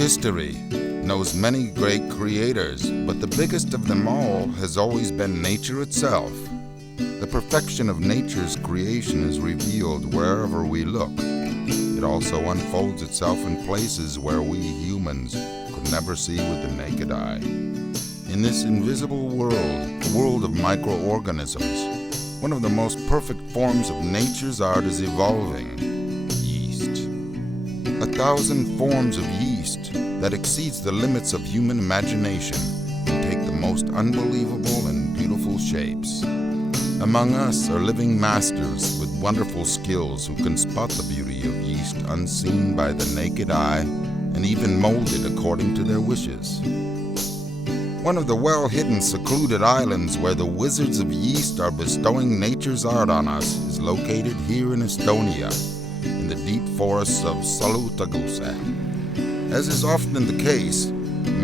history knows many great creators, but the biggest of them all has always been nature itself. The perfection of nature's creation is revealed wherever we look. It also unfolds itself in places where we humans could never see with the naked eye. In this invisible world, the world of microorganisms, one of the most perfect forms of nature's art is evolving: yeast. 1,000 forms of yeast that exceeds the limits of human imagination and take the most unbelievable and beautiful shapes. Among us are living masters with wonderful skills who can spot the beauty of yeast unseen by the naked eye and even mold it according to their wishes. One of the well-hidden, secluded islands where the wizards of yeast are bestowing nature's art on us is located here in Estonia, in the deep forests of Salutaguse. As is often the case,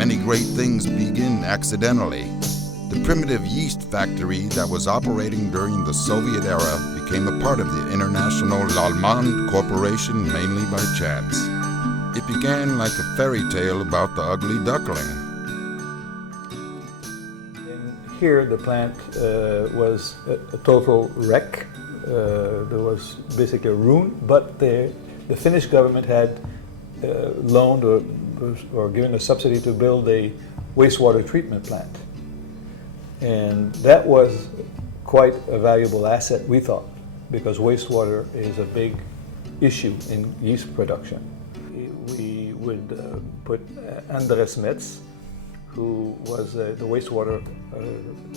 many great things begin accidentally. The primitive yeast factory that was operating during the Soviet era became a part of the international Lallemand corporation mainly by chance. It began like a fairy tale about the ugly duckling. Here the plant was a total wreck. There was basically a ruin, but the Finnish government had loaned or given a subsidy to build a wastewater treatment plant. And that was quite a valuable asset, we thought, because wastewater is a big issue in yeast production. We would put Andres Metz, who was the wastewater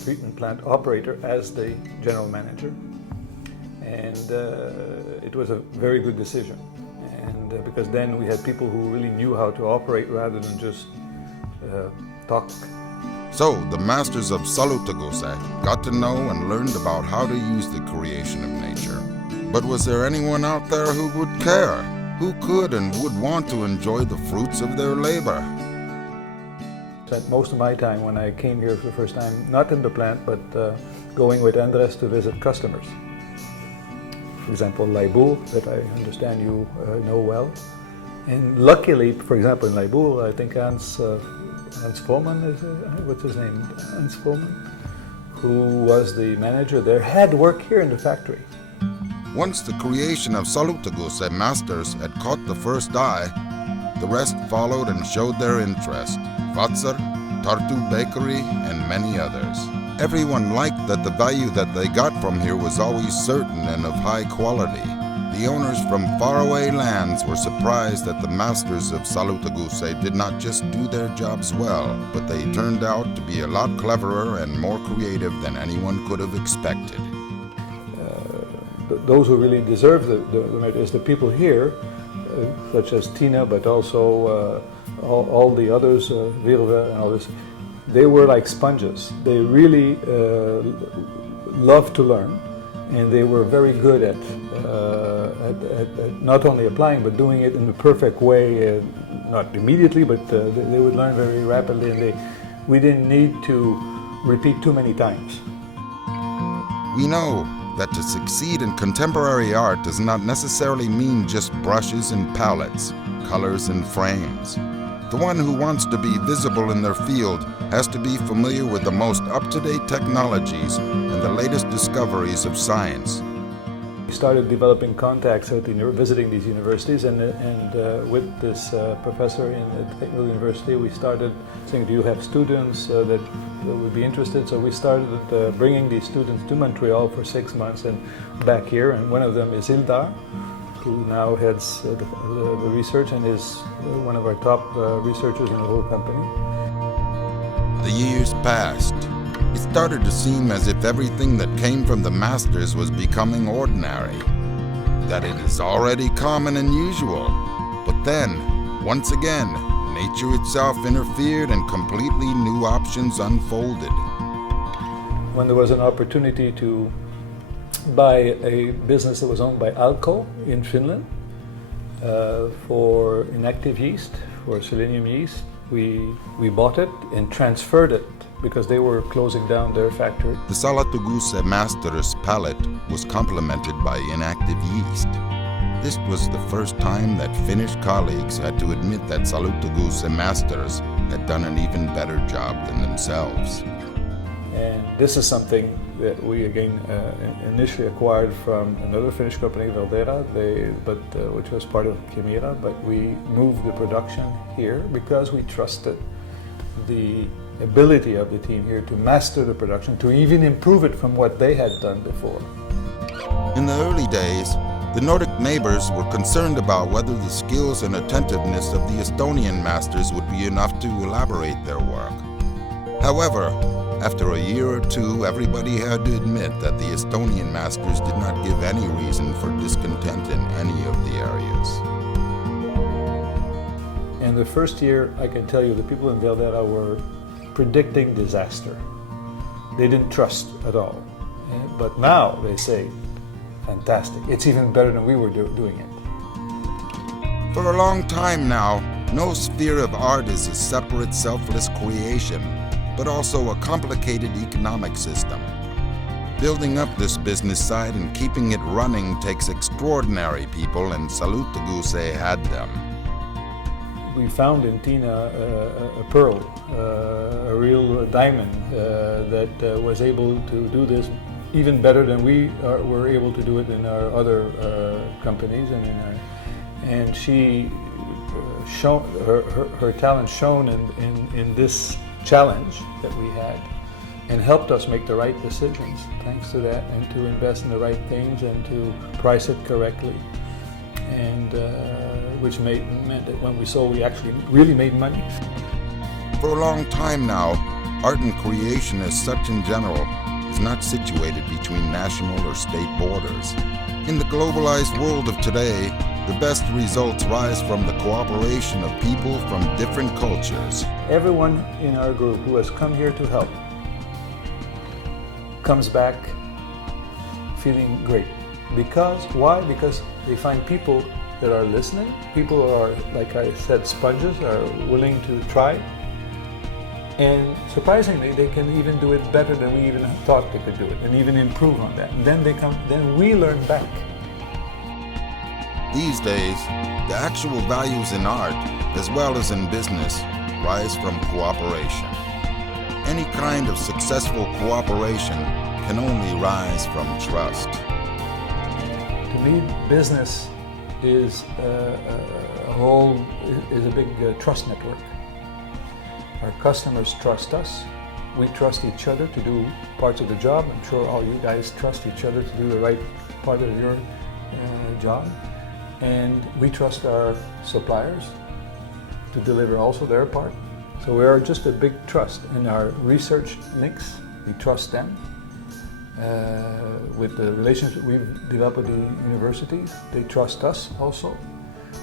treatment plant operator, as the general manager. And it was a very good decision. And because then we had people who really knew how to operate rather than just talk. So the masters of Salutaguse got to know and learned about how to use the creation of nature. But was there anyone out there who would care? Who could and would want to enjoy the fruits of their labor? Spent most of my time when I came here for the first time, not in the plant, but going with Andres to visit customers. For example, Lallemand, that I understand you know well. And luckily, for example, in Lallemand, I think Hans Foreman, what's his name? Hans Foreman, who was the manager there, had worked here in the factory. Once the creation of Salutaguse masters had caught the first eye, the rest followed and showed their interest. Vatsar, Tartu Bakery, and many others. Everyone liked that the value that they got from here was always certain and of high quality. The owners from faraway lands were surprised that the masters of Salutaguse did not just do their jobs well, but they turned out to be a lot cleverer and more creative than anyone could have expected. Those who really deserve the merit is the people here, such as Tina, but also all the others, Virve and others. They were like sponges. They really loved to learn, and they were very good at not only applying but doing it in the perfect way, not immediately, but they would learn very rapidly, and we didn't need to repeat too many times. We know that to succeed in contemporary art does not necessarily mean just brushes and palettes, colors and frames. The one who wants to be visible in their field has to be familiar with the most up-to-date technologies and the latest discoveries of science. We started developing contacts at visiting these universities, and with this professor in the Technical University, we started saying, do you have students that would be interested? So we started bringing these students to Montreal for 6 months and back here, and one of them is Ildar, who now heads the research and is one of our top researchers in the whole company. The years passed. It started to seem as if everything that came from the masters was becoming ordinary, that it is already common and usual. But then, once again, nature itself interfered and completely new options unfolded. When there was an opportunity to buy a business that was owned by Alko in Finland for inactive yeast, for selenium yeast, we bought it and transferred it because they were closing down their factory. The Salutaguse master's palette was complemented by inactive yeast. This was the first time that Finnish colleagues had to admit that Salutaguse masters had done an even better job than themselves. And this is something that we again initially acquired from another Finnish company, Valdera, which was part of Kemira, but we moved the production here because we trusted the ability of the team here to master the production, to even improve it from what they had done before. In the early days, the Nordic neighbors were concerned about whether the skills and attentiveness of the Estonian masters would be enough to elaborate their work. However, after a year or two, everybody had to admit that the Estonian masters did not give any reason for discontent in any of the areas. In the first year, I can tell you, the people in Valdera were predicting disaster. They didn't trust at all. But now they say, fantastic. It's even better than we were doing it. For a long time now, no sphere of art is a separate, selfless creation, but also a complicated economic system. Building up this business side and keeping it running takes extraordinary people, and Salutaguse had them. We found in Tina a pearl, a real diamond that was able to do this even better than we were able to do it in our other companies, and she her talent shone in this challenge that we had, and helped us make the right decisions thanks to that, and to invest in the right things and to price it correctly, and which meant that when we sold, we actually really made money. For a long time now, art and creation as such in general is not situated between national or state borders. In the globalized world of today, the best results rise from the cooperation of people from different cultures. Everyone in our group who has come here to help comes back feeling great. Because, why? Because they find people that are listening, people who are, like I said, sponges, are willing to try. And surprisingly, they can even do it better than we even thought they could do it, and even improve on that. And then we learn back. These days, the actual values in art, as well as in business, rise from cooperation. Any kind of successful cooperation can only rise from trust. To me, business is a big trust network. Our customers trust us. We trust each other to do parts of the job. I'm sure all you guys trust each other to do the right part of your job. And we trust our suppliers to deliver also their part. So we are just a big trust. In our research links, we trust them. With the relationship we've developed with the universities, they trust us also.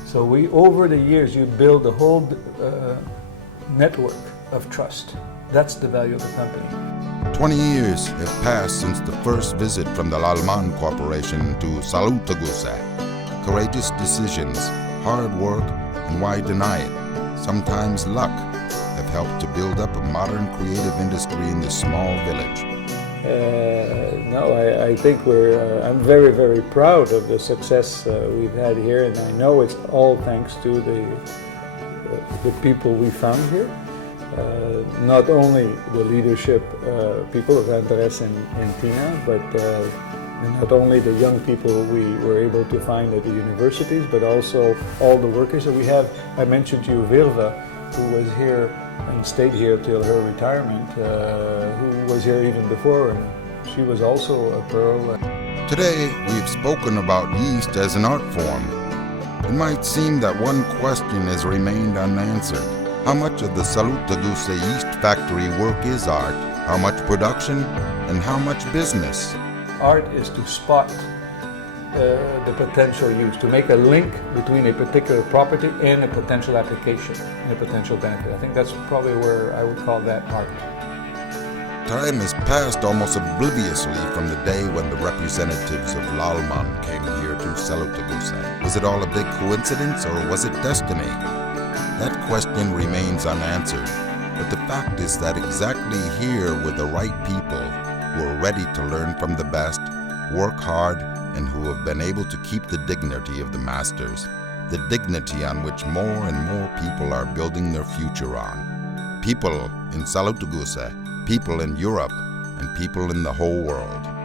So over the years, you build a whole network of trust. That's the value of the company. 20 years have passed since the first visit from the Lallemand Corporation to Salutaguse. Courageous decisions, hard work, and why deny it? Sometimes luck have helped to build up a modern creative industry in this small village. I think I'm very, very proud of the success we've had here, and I know it's all thanks to the people we found here. Not only the leadership people of Andres and Tina, but not only the young people we were able to find at the universities, but also all the workers that we have. I mentioned to you Virva, who was here and stayed here till her retirement, who was here even before, and she was also a pearl. Today, we've spoken about yeast as an art form. It might seem that one question has remained unanswered. How much of the Salutaguse yeast factory work is art? How much production? And how much business? Art is to spot the potential use, to make a link between a particular property and a potential application and a potential benefit. I think that's probably where I would call that art. Time has passed almost obliviously from the day when the representatives of Lallemand came here to Salutaguse. Was it all a big coincidence, or was it destiny? That question remains unanswered, but the fact is that exactly here were the right people who are ready to learn from the best, work hard, and who have been able to keep the dignity of the masters, the dignity on which more and more people are building their future on. People in Salutaguse, people in Europe, and people in the whole world.